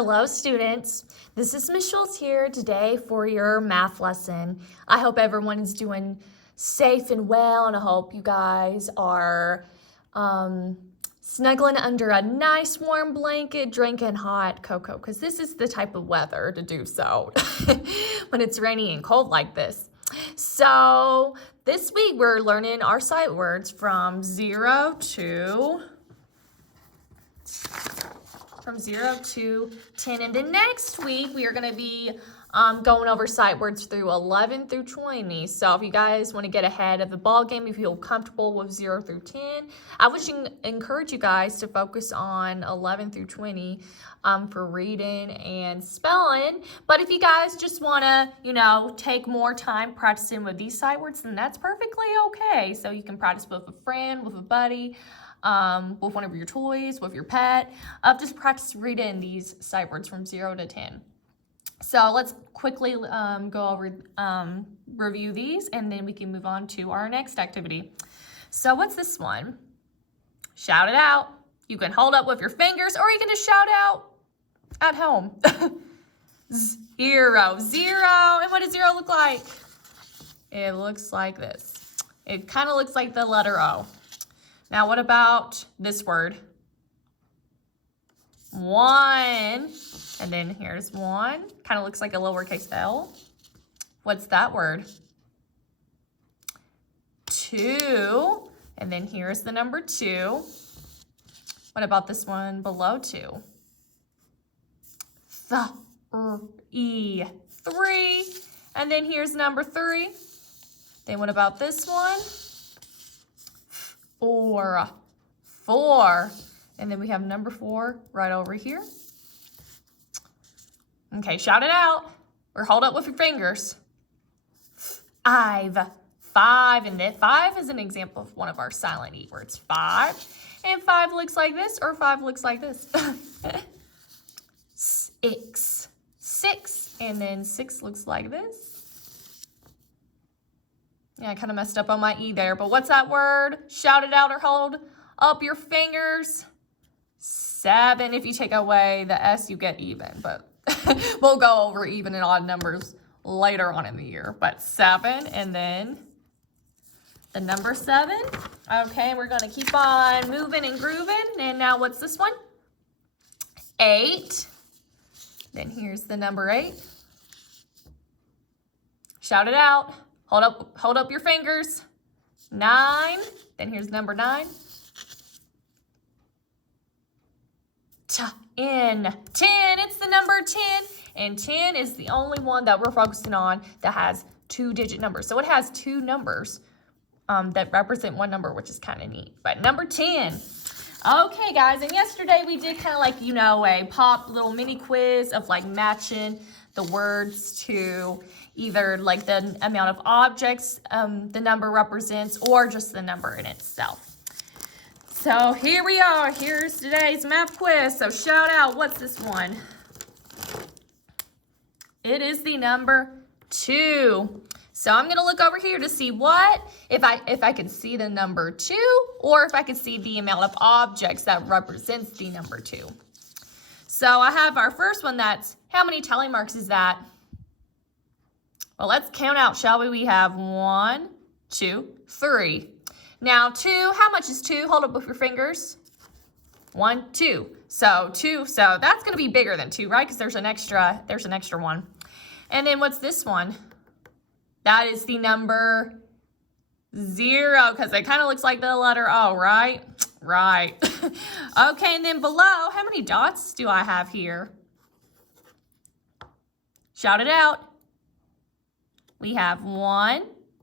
Hello, students. This is Ms. Schultz here today for your math lesson. I hope everyone is doing safe and well, and I hope you guys are snuggling under a nice warm blanket, drinking hot cocoa, because this is the type of weather to do so when it's rainy and cold like this. So this week we're learning our sight words from 0 to 10. And then next week, we are going to be going over sight words through 11 through 20. So if you guys want to get ahead of the ball game, if you feel comfortable with 0 through 10, I would encourage you guys to focus on 11 through 20 for reading and spelling. But if you guys just want to, take more time practicing with these sight words, then that's perfectly okay. So you can practice with a friend, with a buddy, with one of your toys, with your pet. Just practice reading these sight words from 0 to 10. So let's quickly go over, review these, and then we can move on to our next activity. So what's this one? Shout it out. You can hold up with your fingers, or you can just shout out at home. 0. And what does 0 look like? It looks like this. It kind of looks like the letter O. Now, what about this word? 1. And then here's 1. Kind of looks like a lowercase L. What's that word? 2. And then here's the number 2. What about this one below 2? 3. And then here's number 3. Then what about this one? 4. And then we have number 4 right over here. Okay, shout it out or hold up with your fingers. 5. And then 5 is an example of one of our silent E words. 5. And 5 looks like this, or 5 looks like this. 6. And then 6 looks like this. Yeah, I kind of messed up on my E there, but what's that word? Shout it out or hold up your fingers. 7. If you take away the S, you get even, but we'll go over even and odd numbers later on in the year. But 7, and then the number 7. Okay, we're going to keep on moving and grooving. And now what's this one? 8. Then here's the number 8. Shout it out. Hold up your fingers. 9. Then here's number 9. 10. It's the number 10. And 10 is the only one that we're focusing on that has 2-digit numbers. So it has 2 numbers that represent one number, which is kind of neat. But number 10. Okay, guys. And yesterday we did kind of like, a pop little mini quiz of like matching the words to either like the amount of objects the number represents or just the number in itself. So here we are. Here's today's math quiz. So shout out, what's this one? It is the number 2. So I'm going to look over here to see if I can see the number 2 or if I can see the amount of objects that represents the number 2. So I have our first one that's, how many tally marks is that? Well, let's count out, shall we? We have 1, 2, 3. Now 2, how much is 2? Hold up with your fingers. 1, 2. So 2, so that's going to be bigger than 2, right? Because there's an extra one. And then what's this one? That is the number 0, because it kind of looks like the letter O, right? Right. Okay, and then below, how many dots do I have here? Shout it out. We have 1,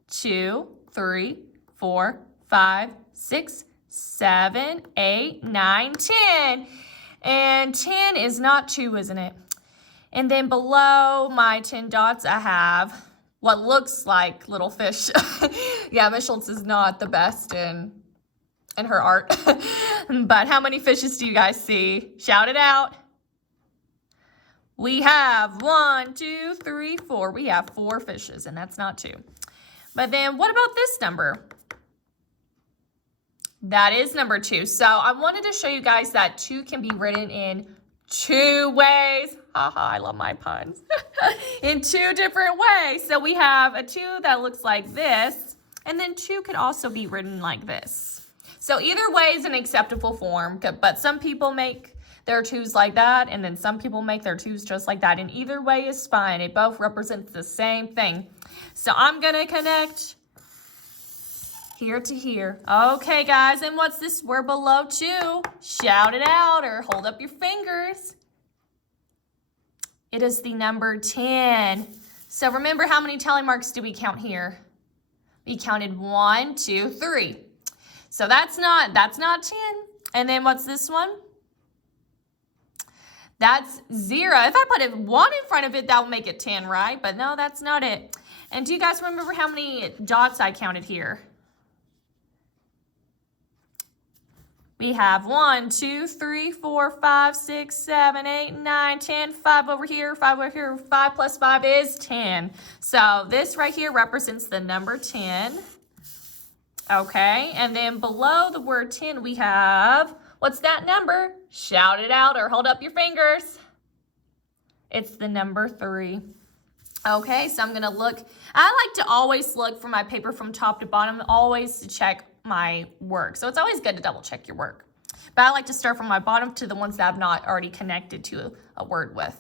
2, 3, 4, 5, 6, 7, 8, 9, 10. And 10 is not 2, isn't it? And then below my 10 dots, I have what looks like little fish. Yeah, Ms. Schultz is not the best in her art. But how many fishes do you guys see? Shout it out. We have 1, 2, 3, 4. We have 4 fishes, and that's not 2. But then what about this number? That is number 2. So I wanted to show you guys that 2 can be written in 2 ways. Haha, I love my puns. In 2 different ways. So we have a 2 that looks like this, and then 2 could also be written like this. So either way is an acceptable form, but some people make their 2s like that, and then some people make their 2s just like that, and either way is fine. It both represents the same thing. So I'm gonna connect here to here. Okay, guys, and what's this word below 2? Shout it out or hold up your fingers. It is the number 10. So remember, how many tally marks do we count here? We counted 1, 2, 3. So that's not 10. And then what's this one? That's 0. If I put a 1 in front of it, that will make it 10, right? But no, that's not it. And do you guys remember how many dots I counted here? We have 1, 2, 3, 4, 5, 6, 7, 8, 9, 10, 5 over here, 5 over here, 5 plus 5 is 10. So this right here represents the number 10. Okay, and then below the word 10 we have, what's that number? Shout it out or hold up your fingers. It's the number 3. Okay, so I'm gonna look, I like to always look for my paper from top to bottom, always to check my work. So it's always good to double check your work. But I like to start from my bottom to the ones that I've not already connected to a word with.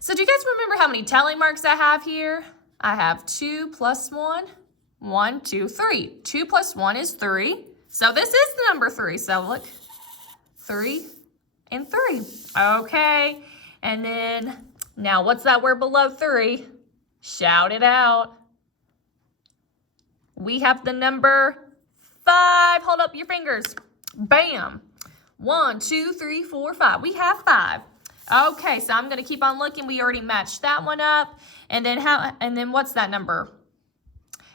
So do you guys remember how many tally marks I have here? I have 2 plus 1, 1, 2, 3. 2 plus 1 is 3. So this is the number 3. So look, 3 and 3. Okay, and then now what's that word below 3? Shout it out. We have the number 5. Hold up your fingers. Bam. 1, 2, 3, 4, 5. We have 5. Okay, so I'm going to keep on looking. We already matched that one up. And then what's that number?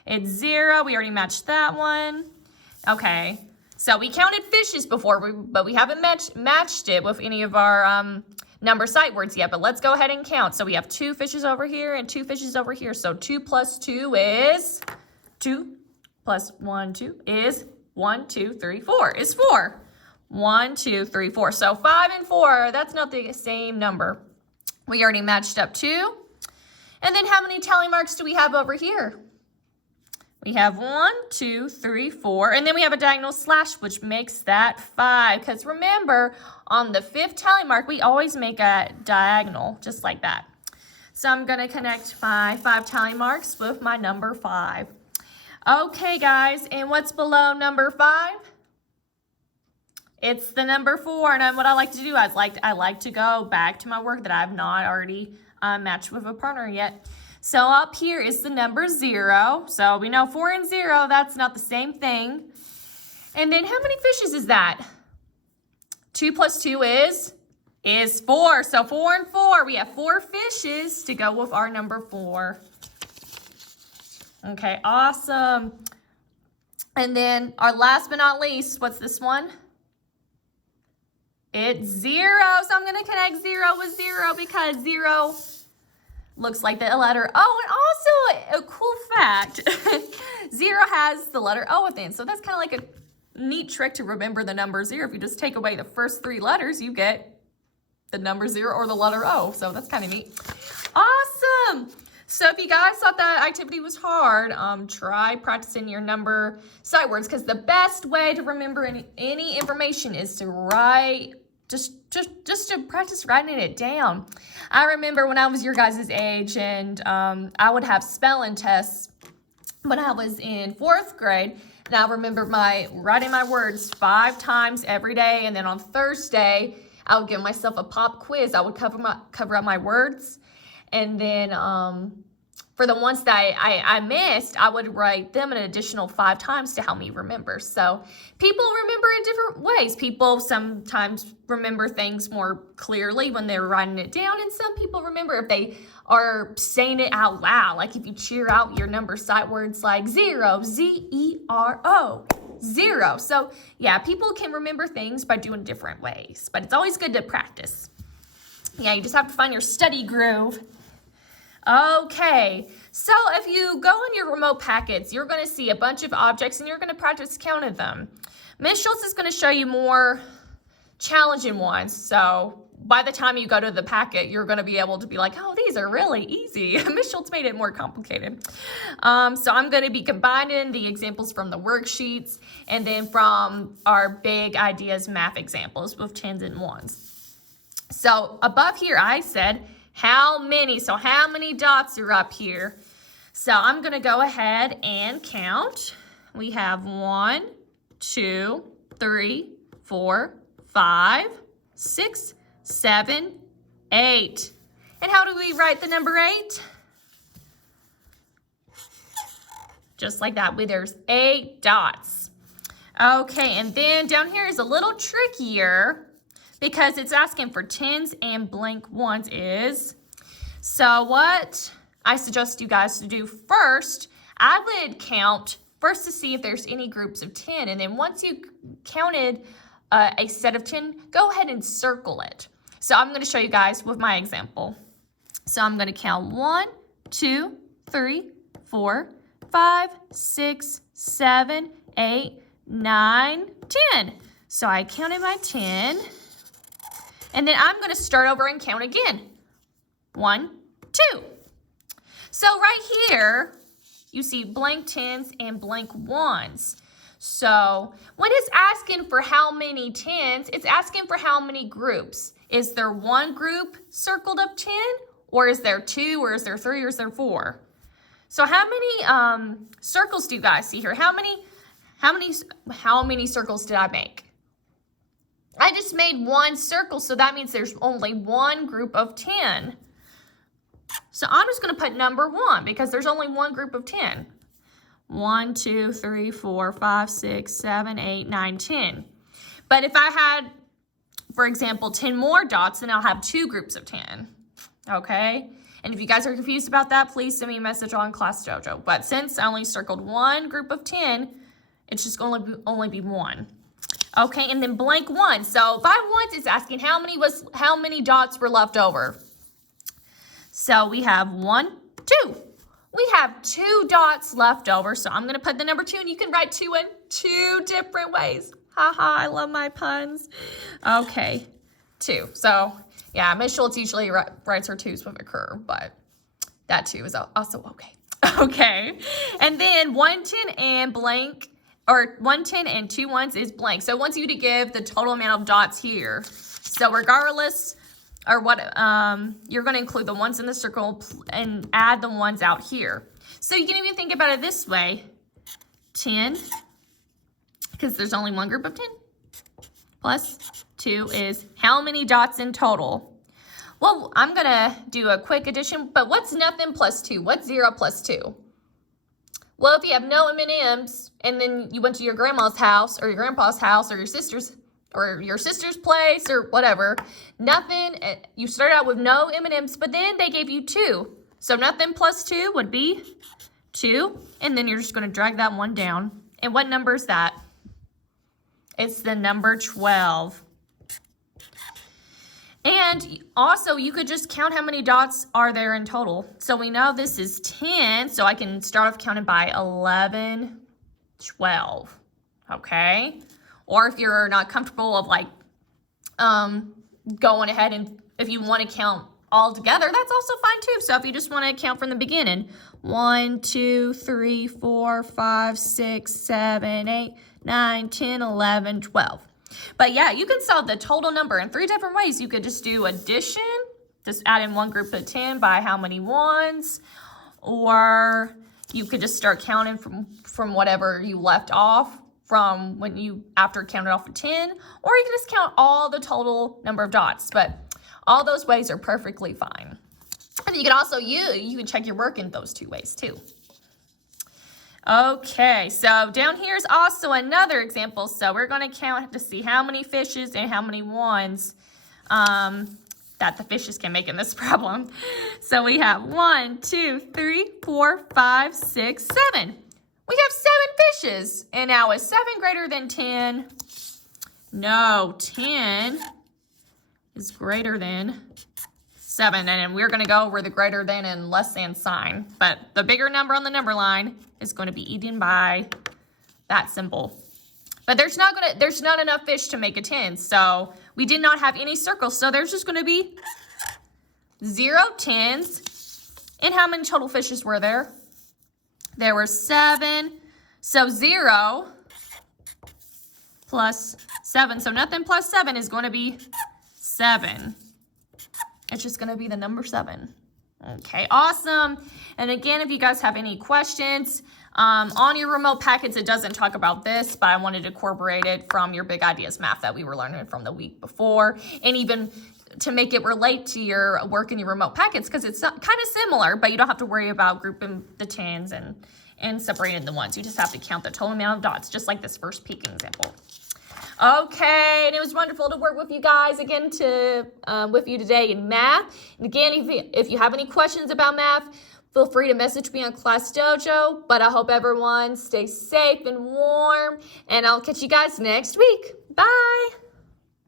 It's 0. We already matched that one. Okay. So we counted fishes before, but we haven't matched it with any of our number sight words yet. But let's go ahead and count. So we have 2 fishes over here and 2 fishes over here. So 2 plus 2 is 2. Plus 1, 2 is 1, 2, 3, 4 is 4. 1, 2, 3, 4. So 5 and 4, that's not the same number. We already matched up 2. And then how many tally marks do we have over here? We have 1, 2, 3, 4. And then we have a diagonal slash, which makes that 5. Because remember, on the 5th tally mark, we always make a diagonal, just like that. So I'm going to connect my 5 tally marks with my number 5. Okay, guys, and what's below number 5? It's the number 4, and what I like to do is I like to go back to my work that I've not already matched with a partner yet. So up here is the number 0. So we know 4 and 0, that's not the same thing. And then how many fishes is that? 2 plus 2 is 4. So 4 and 4, we have 4 fishes to go with our number 4. Okay, awesome. And then our last but not least, what's this one? It's 0. So I'm going to connect 0 with 0 because 0 looks like the letter O. And also a cool fact, 0 has the letter O within. So that's kind of like a neat trick to remember the number 0. If you just take away the first 3 letters, you get the number 0 or the letter O. So that's kind of neat. Awesome. So if you guys thought that activity was hard, try practicing your number sight words, because the best way to remember any information is to write, just to practice writing it down. I remember when I was your guys' age, and I would have spelling tests when I was in 4th grade, and I remember writing my words 5 times every day, and then on Thursday, I would give myself a pop quiz. I would cover up my words. And then for the ones that I missed, I would write them an additional 5 times to help me remember. So people remember in different ways. People sometimes remember things more clearly when they're writing it down, and some people remember if they are saying it out loud. Like if you cheer out your number sight words like 0, Z-E-R-O, 0. So yeah, people can remember things by doing different ways, but it's always good to practice. Yeah, you just have to find your study groove. Okay, so if you go in your remote packets, you're going to see a bunch of objects and you're going to practice counting them. Ms. Schultz is going to show you more challenging ones. So by the time you go to the packet, you're going to be able to be like, oh, these are really easy. Miss Schultz made it more complicated. So I'm going to be combining the examples from the worksheets and then from our big ideas math examples with 10s and 1s. So above here, I said how many. So how many dots are up here? So I'm going to go ahead and count. We have 1, 2, 3, 4, 5, 6, 7, 8. And how do we write the number 8? Just like that, there's 8 dots. Okay, and then down here is a little trickier because it's asking for 10s and blank 1s is. So what I suggest you guys to do first, I would count first to see if there's any groups of 10. And then once you counted a set of 10, go ahead and circle it. So I'm going to show you guys with my example. So I'm going to count 1, 2, 3, 4, 5, 6, 7, 8, 9, 10. So I counted my 10. And then I'm going to start over and count again. 1, 2. So right here, you see blank 10s and blank 1s. So when it's asking for how many 10s, it's asking for how many groups. Is there one group circled of 10? Or is there 2? Or is there 3? Or is there 4? So how many circles do you guys see here? How many circles did I make? I just made one circle, so that means there's only one group of 10. So I'm just going to put number 1 because there's only one group of 10. 1, 2, 3, 4, 5, 6, 7, 8, 9, 10. But if I had, for example, 10 more dots, then I'll have 2 groups of 10. Okay? And if you guys are confused about that, please send me a message on Class Dojo. But since I only circled one group of 10, it's just going to only be 1. Okay, and then blank 1. So 5 1s is asking how many dots were left over. So we have 1, 2. We have 2 dots left over, so I'm going to put the number 2, and you can write 2 in 2 different ways. Haha, I love my puns. Okay, 2. So, yeah, Miss Schultz usually writes her 2s with a curve, but that 2 is also okay. Okay, and then 1 10 and blank, or 1 10 and 2 1s is blank. So it wants you to give the total amount of dots here. So regardless, or what, you're going to include the 1s in the circle and add the 1s out here. So you can even think about it this way. 10, because there's only one group of 10, plus 2 is how many dots in total? Well, I'm going to do a quick addition, but what's nothing plus 2? What's 0 plus 2? Well, if you have no M&Ms, and then you went to your grandma's house, or your grandpa's house, or your sister's place, or whatever, nothing, you started out with no M&Ms, but then they gave you 2. So nothing plus 2 would be 2, and then you're just going to drag that 1 down. And what number is that? It's the number 12. And also, you could just count how many dots are there in total. So we know this is 10, so I can start off counting by 11, 12, okay? Or if you're not comfortable of like going ahead and if you want to count all together, that's also fine too. So if you just want to count from the beginning, 1, 2, 3, 4, 5, 6, 7, 8, 9, 10, 11, 12. But yeah, you can solve the total number in 3 different ways. You could just do addition, just add in one group of 10 by how many 1s, or you could just start counting from whatever you left off from when you after counted off of 10, or you can just count all the total number of dots. But all those ways are perfectly fine. And you can also you can check your work in those 2 ways too. Okay, so down here is also another example. So we're going to count to see how many fishes and how many 1s that the fishes can make in this problem. So we have 1, 2, 3, 4, 5, 6, 7. We have 7 fishes. And now is 7 greater than 10? No, 10 is greater than 7. And we're going to go over the greater than and less than sign. But the bigger number on the number line is going to be eaten by that symbol. But there's not enough fish to make a 10. So we did not have any circles. So there's just going to be 0 tens. And how many total fishes were there? There were 7. So 0 plus 7. So nothing plus 7 is going to be 7. It's just going to be the number 7. Okay, awesome. And again, if you guys have any questions, on your remote packets, it doesn't talk about this, but I wanted to incorporate it from your Big Ideas math that we were learning from the week before, and even to make it relate to your work in your remote packets, because it's kind of similar, but you don't have to worry about grouping the tens and separating the ones. You just have to count the total amount of dots, just like this first peeking example. Okay, and it was wonderful to work with you guys again with you today in math. And again, if you have any questions about math, feel free to message me on Class Dojo. But I hope everyone stays safe and warm, and I'll catch you guys next week. Bye.